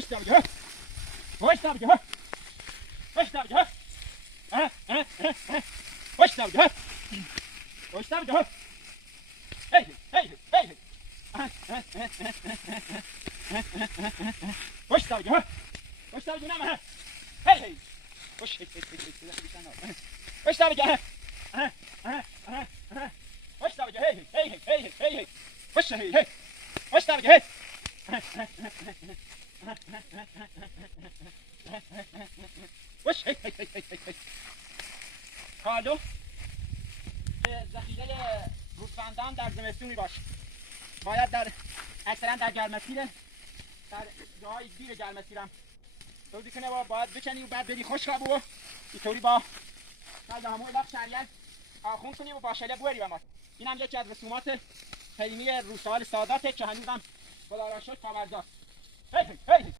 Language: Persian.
خوش نمیگه خوش نمیگه خوش نمیگه خوش نمیگه خوش نمیگه هی هی هی خوش نمیگه خوش نمیگه نه هی هی خوش خوش نمیگه خوش نمیگه هی هی هی هی خوش هی هی خوش نمیگه هی خوش هی هی هی کالو ذخیره گوسفندان در زمستون میباشه. باید در اکثرا در گرمسیر در جاهای زیر گرمسیرم تولید کنه و باید بکنی و بعد بری خشکاب و اینطوری با همون لاغ شریعت آخون کنی و با شله بوری بماد. این هم یکی از رسومات پیمی روستاهای ساداته که هنوزم خدا را شکر پابرجاست. هی هی